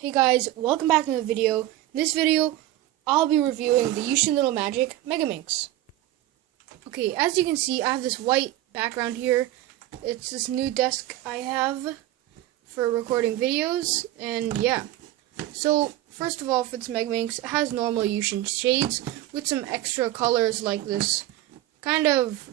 Hey guys, welcome back to the video. In this video, I'll be reviewing the Yuxin Little Magic megaminx. Okay, as you can see, I have this white background here. It's this new desk I have for recording videos, and yeah. So, first of all, for this megaminx, it has normal Yuxin shades with some extra colors like this kind of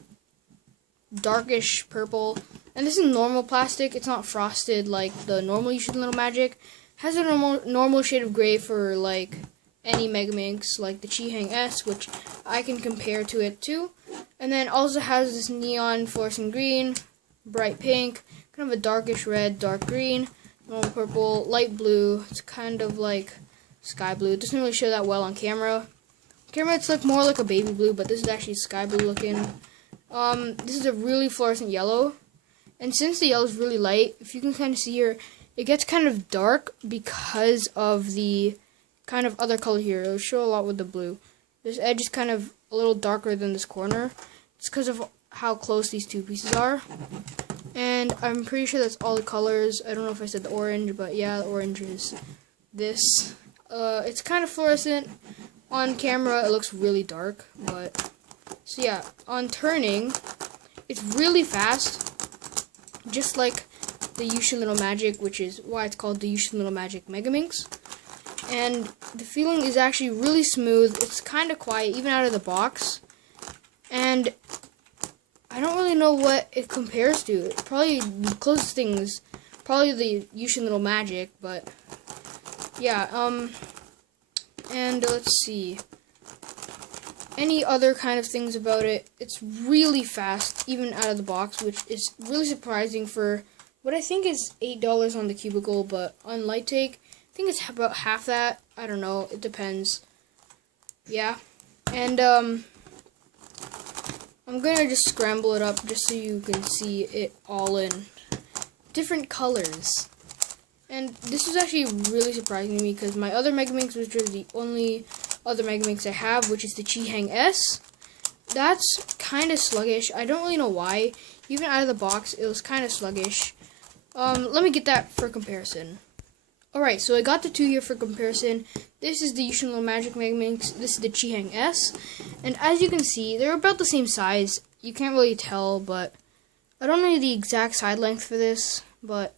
darkish purple. And this is normal plastic. It's not frosted like the normal Yuxin Little Magic. Has a normal shade of gray for like any megaminx, like the Qihang S, which I can compare to it too. And then also has this neon fluorescent green, bright pink, kind of a darkish red, dark green, normal purple, light blue. It's kind of like sky blue. It doesn't really show that well on camera. On camera it's like more like a baby blue, but this is actually sky blue looking. This is a really fluorescent yellow. And since the yellow is really light, if you can kind of see here, it gets kind of dark because of the kind of other color here. It'll show a lot with the blue. This edge is kind of a little darker than this corner. It's because of how close these two pieces are. And I'm pretty sure that's all the colors. I don't know if I said the orange, but yeah, the orange is this. It's kind of fluorescent. On camera, it looks really dark. But so yeah, on turning, it's really fast. Just like the Yuxin Little Magic, which is why it's called the Yuxin Little Magic megaminx. And the feeling is actually really smooth. It's kind of quiet, even out of the box. And I don't really know what it compares to. Probably the closest thing is probably the Yuxin Little Magic, but yeah, and let's see. Any other kind of things about it, it's really fast, even out of the box, which is really surprising for what I think is $8 on the Cubicle, but on Light Take, I think it's about half that. I don't know, it depends. Yeah, and I'm gonna just scramble it up just so you can see it all in different colors. And this was actually really surprising to me because my other megaminx, which is the only other megaminx I have, which is the Qihang S, that's kind of sluggish. I don't really know why. Even out of the box, it was kind of sluggish. Let me get that for comparison. Alright, so I got the two here for comparison. This is the Yuxin Little Magic megaminx. This is the Qihang S. And as you can see, they're about the same size. You can't really tell, but I don't know the exact side length for this, but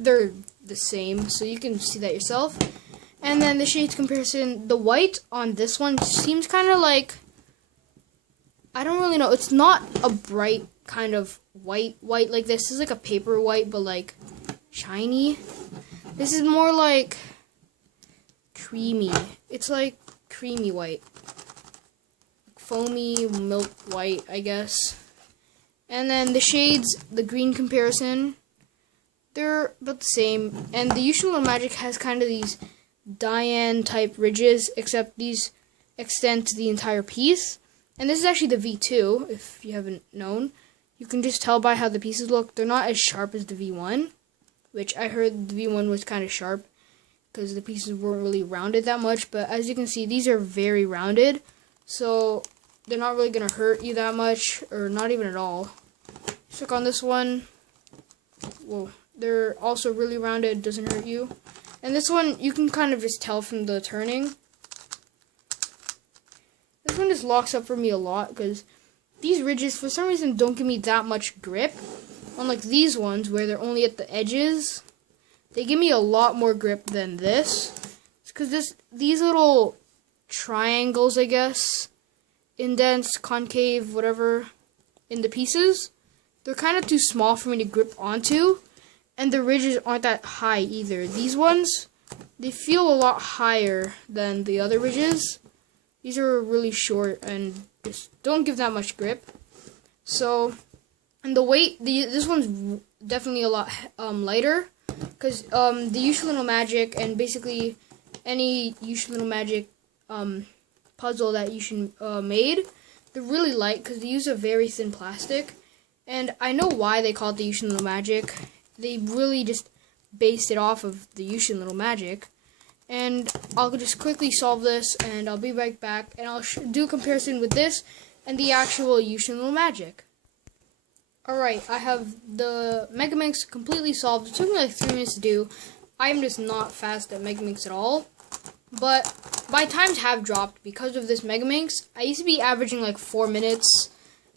they're the same, so you can see that yourself. And then the shades comparison, the white on this one seems kind of like, I don't really know, it's not a bright kind of white like this. This is like a paper white, but like shiny. This is more like creamy. It's like creamy white. Foamy milk white, I guess. And then the shades, the green comparison, they're about the same. And the Yuxin Little Magic has kind of these Diane type ridges, except these extend to the entire piece. And this is actually the V2, if you haven't known. You can just tell by how the pieces look. They're not as sharp as the V1, which I heard the V1 was kind of sharp because the pieces weren't really rounded that much. But as you can see, these are very rounded, so they're not really going to hurt you that much, or not even at all. Just look on this one. Whoa, they're also really rounded, doesn't hurt you. And this one, you can kind of just tell from the turning. This one just locks up for me a lot because these ridges, for some reason, don't give me that much grip. Unlike these ones, where they're only at the edges, they give me a lot more grip than this. It's because these little triangles, I guess, indents, concave, whatever, in the pieces, they're kind of too small for me to grip onto. And the ridges aren't that high either. These ones, they feel a lot higher than the other ridges. These are really short and just don't give that much grip. So, and the weight, this one's definitely a lot lighter. Because the Yuxin Little Magic and basically any Yuxin Little Magic puzzle that Yuxin made, they're really light because they use a very thin plastic. And I know why they call it the Yuxin Little Magic. They really just based it off of the Yuxin Little Magic. And I'll just quickly solve this, and I'll be right back, and I'll do a comparison with this and the actual Yuxin Little Magic. Alright, I have the megaminx completely solved. It took me like 3 minutes to do. I am just not fast at megaminx at all. But my times have dropped because of this megaminx. I used to be averaging like 4 minutes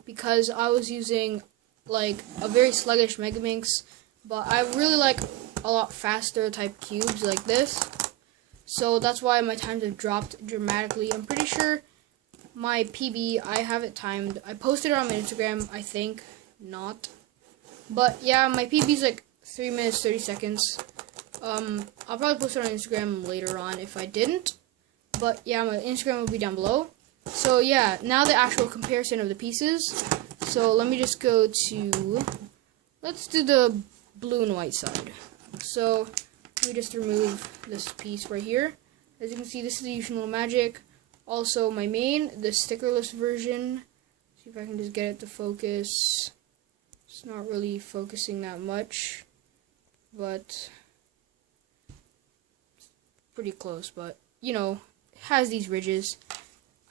because I was using like a very sluggish megaminx. But I really like a lot faster type cubes like this. So that's why my times have dropped dramatically. I'm pretty sure my PB, I have it timed. I posted it on my Instagram, I think. Not. But yeah, my PB is like 3 minutes, 30 seconds. I'll probably post it on Instagram later on if I didn't. But yeah, my Instagram will be down below. So yeah, now the actual comparison of the pieces. So let me just go to, let's do the blue and white side. So let me just remove this piece right here. As you can see, this is the Yuxin Little Magic. Also my main, the stickerless version. See if I can just get it to focus. It's not really focusing that much, but pretty close. But you know, it has these ridges.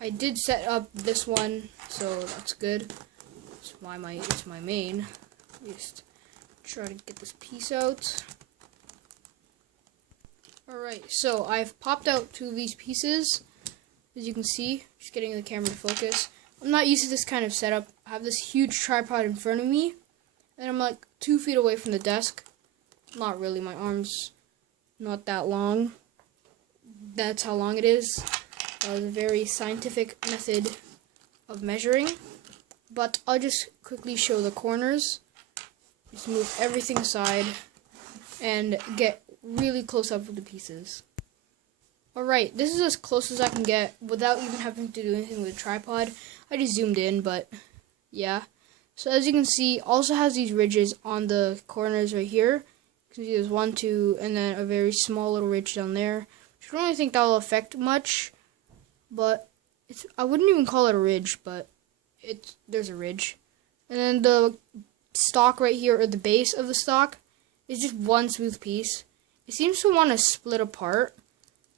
I did set up this one, so that's good. It's my main. Just try to get this piece out. Alright, so I've popped out 2 of these pieces. As you can see, just getting the camera to focus. I'm not used to this kind of setup. I have this huge tripod in front of me, and I'm like 2 feet away from the desk. Not really, my arm's not that long. That's how long it is. That was a very scientific method of measuring. But I'll just quickly show the corners. Just move everything aside and get really close up with the pieces. Alright, this is as close as I can get without even having to do anything with the tripod. I just zoomed in, but yeah. So as you can see, also has these ridges on the corners right here. You can see there's 1, 2, and then a very small little ridge down there. I don't really think that will affect much, but I wouldn't even call it a ridge, but there's a ridge. And then the stock right here, or the base of the stock, is just one smooth piece. It seems to want to split apart.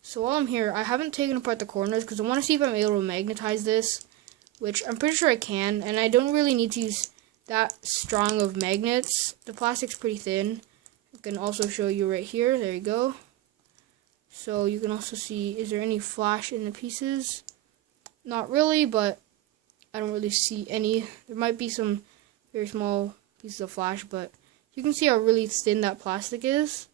So while I'm here, I haven't taken apart the corners because I want to see if I'm able to magnetize this, which I'm pretty sure I can, and I don't really need to use that strong of magnets. The plastic's pretty thin. I can also show you right here. There you go. So you can also see, is there any flash in the pieces? Not really, but I don't really see any. There might be some very small pieces of flash, but you can see how really thin that plastic is.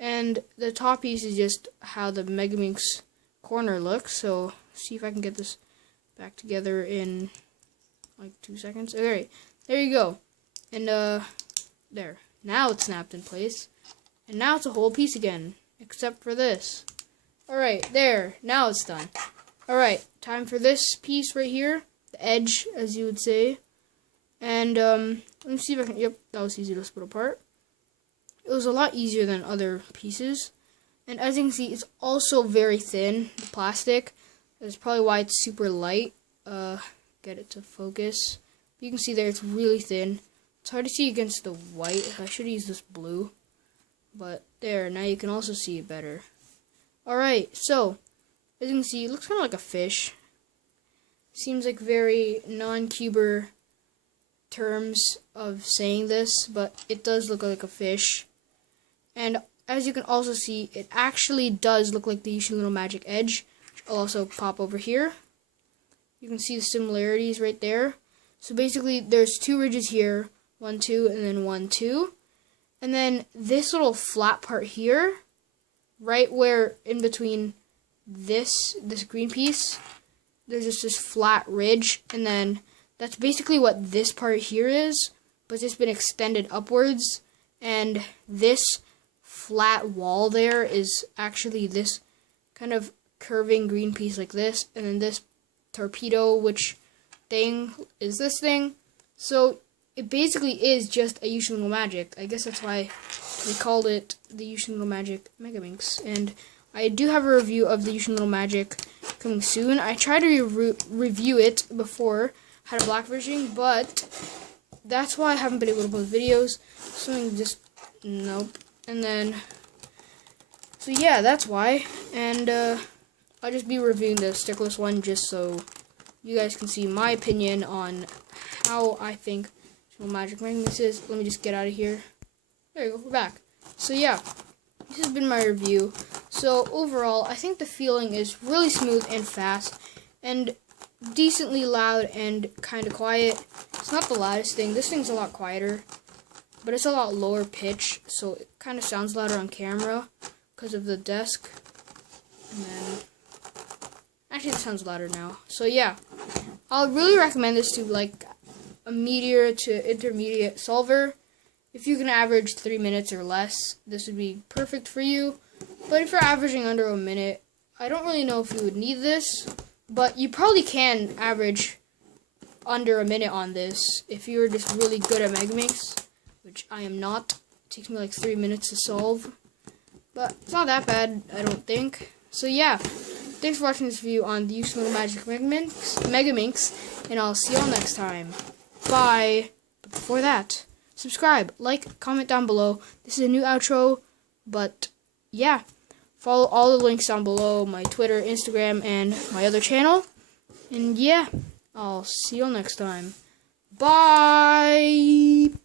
And the top piece is just how the megaminx corner looks. So see if I can get this back together in like 2 seconds. Alright, there you go. And there. Now it's snapped in place. And now it's a whole piece again, except for this. Alright, there. Now it's done. Alright, time for this piece right here. The edge, as you would say. And let me see if I can, yep, that was easy to split apart. It was a lot easier than other pieces. And as you can see, it's also very thin, the plastic. That's probably why it's super light. Get it to focus. You can see there it's really thin. It's hard to see against the white. I should use this blue. But there, now you can also see it better. Alright, so, as you can see, it looks kind of like a fish. Seems like very non-cuber terms of saying this, but it does look like a fish. And as you can also see, it actually does look like the Yuxin Little Magic edge, which I'll also pop over here. You can see the similarities right there. So basically, there's 2 ridges here, 1, 2, and then 1, 2. And then this little flat part here, right where in between this green piece, there's just this flat ridge, and then that's basically what this part here is, but it's just been extended upwards, and this flat wall there is actually this kind of curving green piece like this, and then this torpedo, which thing is this thing. So it basically is just a Yuxin Little Magic. I guess that's why they called it the Yuxin Little Magic megaminx. And I do have a review of the Yuxin Little Magic coming soon. I tried to review it before, had a black version, but that's why I haven't been able to post videos. Something just, nope. And then, so yeah, that's why. And I'll just be reviewing the stickless one just so you guys can see my opinion on how I think Magic megaminx is. Let me just get out of here. There you go, we're back. So yeah, this has been my review. So overall, I think the feeling is really smooth and fast, and decently loud and kind of quiet. It's not the loudest thing. This thing's a lot quieter, but it's a lot lower pitch, so it kind of sounds louder on camera because of the desk. And then, actually, it sounds louder now. So yeah, I'll really recommend this to like a medium to intermediate solver. If you can average 3 minutes or less, this would be perfect for you. But if you're averaging under a minute, I don't really know if you would need this, but you probably can average under a minute on this if you're just really good at megaminx, which I am not. It takes me like 3 minutes to solve, but it's not that bad, I don't think. So yeah, thanks for watching this video on the Yuxin Little Magic megaminx, and I'll see y'all next time. Bye. But before that, subscribe, like, comment down below. This is a new outro, but yeah, follow all the links down below, my Twitter, Instagram, and my other channel. And yeah, I'll see y'all next time. Bye!